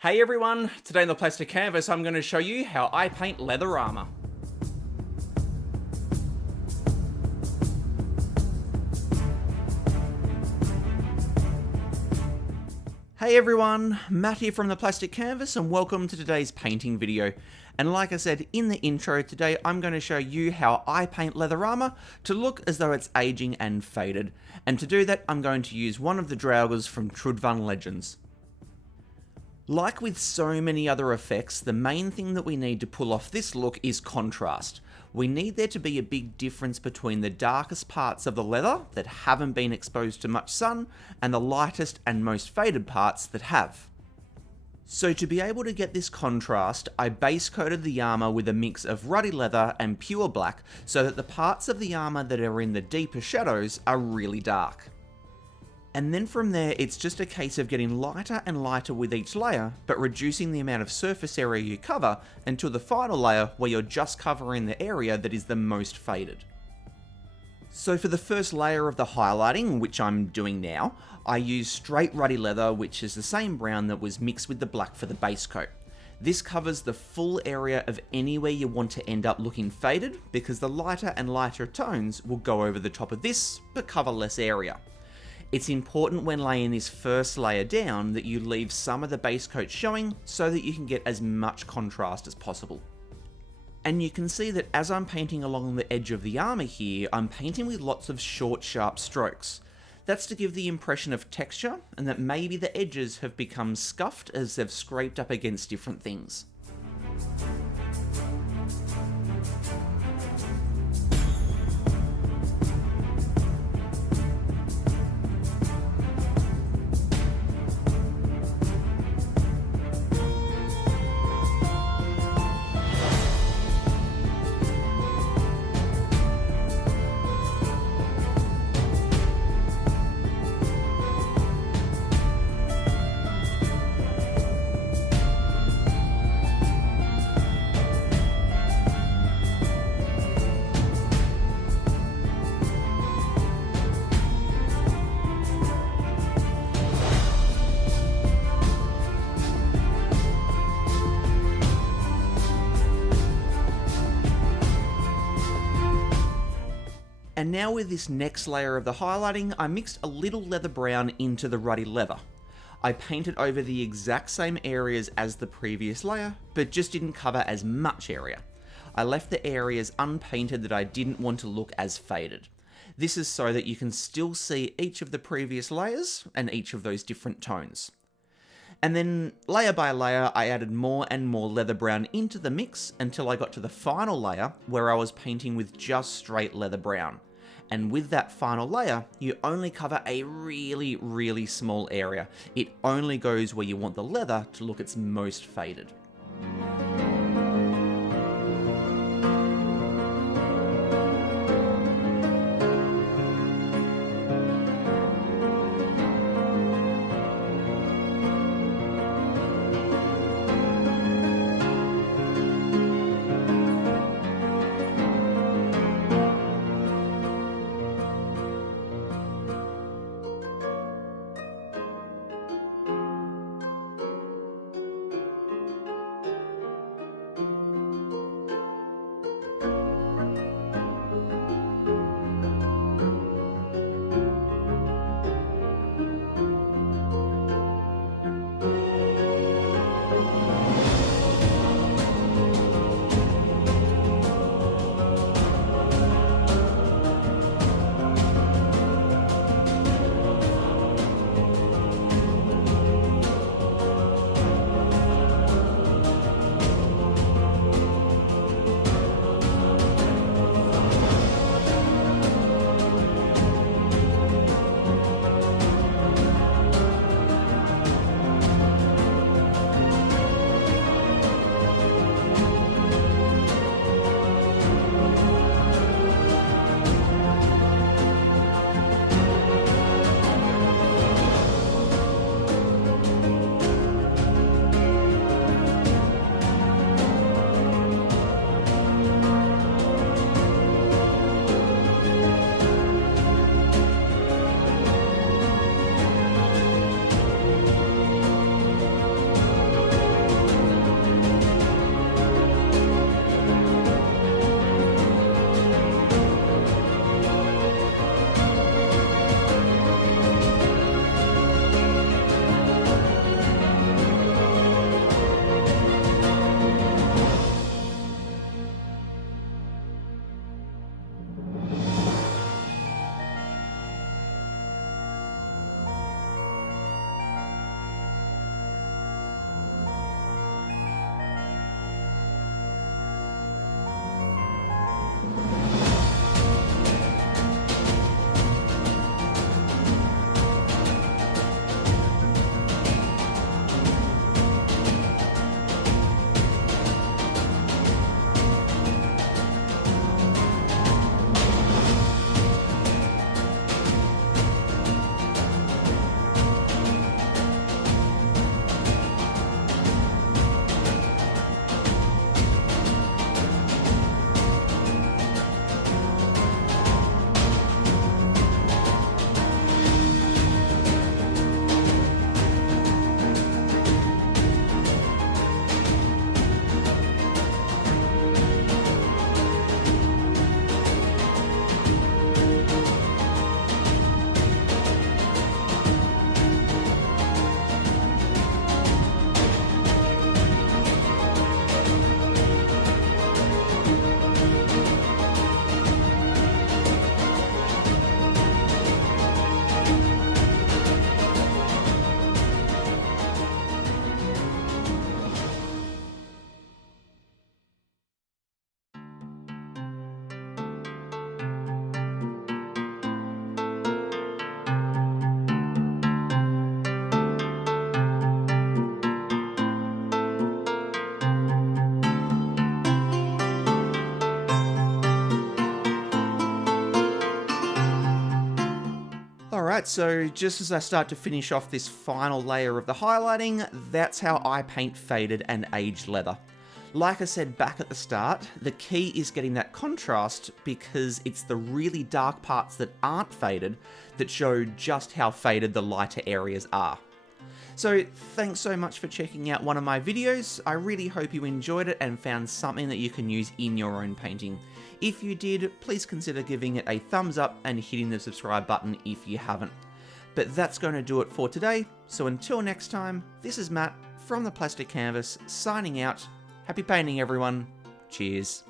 Hey everyone, today on the plastic canvas I'm going to show you how I paint leather armour. Hey everyone, Matt here from the plastic canvas and welcome to today's painting video. And like I said in the intro, today I'm going to show you how I paint leather armour to look as though it's aging and faded. And to do that I'm going to use one of the Draugrs from Trudvan Legends. Like with so many other effects, the main thing that we need to pull off this look is contrast. We need there to be a big difference between the darkest parts of the leather that haven't been exposed to much sun and the lightest and most faded parts that have. So to be able to get this contrast, I base coated the armour with a mix of ruddy leather and pure black so that the parts of the armour that are in the deeper shadows are really dark. And then from there, it's just a case of getting lighter and lighter with each layer, but reducing the amount of surface area you cover until the final layer where you're just covering the area that is the most faded. So for the first layer of the highlighting, which I'm doing now, I use straight ruddy leather, which is the same brown that was mixed with the black for the base coat. This covers the full area of anywhere you want to end up looking faded, because the lighter and lighter tones will go over the top of this, but cover less area. It's important when laying this first layer down that you leave some of the base coat showing so that you can get as much contrast as possible. And you can see that as I'm painting along the edge of the armour here, I'm painting with lots of short, sharp strokes. That's to give the impression of texture and that maybe the edges have become scuffed as they've scraped up against different things. And now with this next layer of the highlighting, I mixed a little leather brown into the ruddy leather. I painted over the exact same areas as the previous layer, but just didn't cover as much area. I left the areas unpainted that I didn't want to look as faded. This is so that you can still see each of the previous layers and each of those different tones. And then layer by layer, I added more and more leather brown into the mix until I got to the final layer where I was painting with just straight leather brown. And with that final layer, you only cover a really small area. It only goes where you want the leather to look its most faded. Alright, so just as I start to finish off this final layer of the highlighting, that's how I paint faded and aged leather. Like I said back at the start, the key is getting that contrast because it's the really dark parts that aren't faded that show just how faded the lighter areas are. So thanks so much for checking out one of my videos. I really hope you enjoyed it and found something that you can use in your own painting. If you did, please consider giving it a thumbs up and hitting the subscribe button if you haven't. But that's going to do it for today, so until next time, this is Matt from the Plastic Canvas signing out. Happy painting everyone, cheers.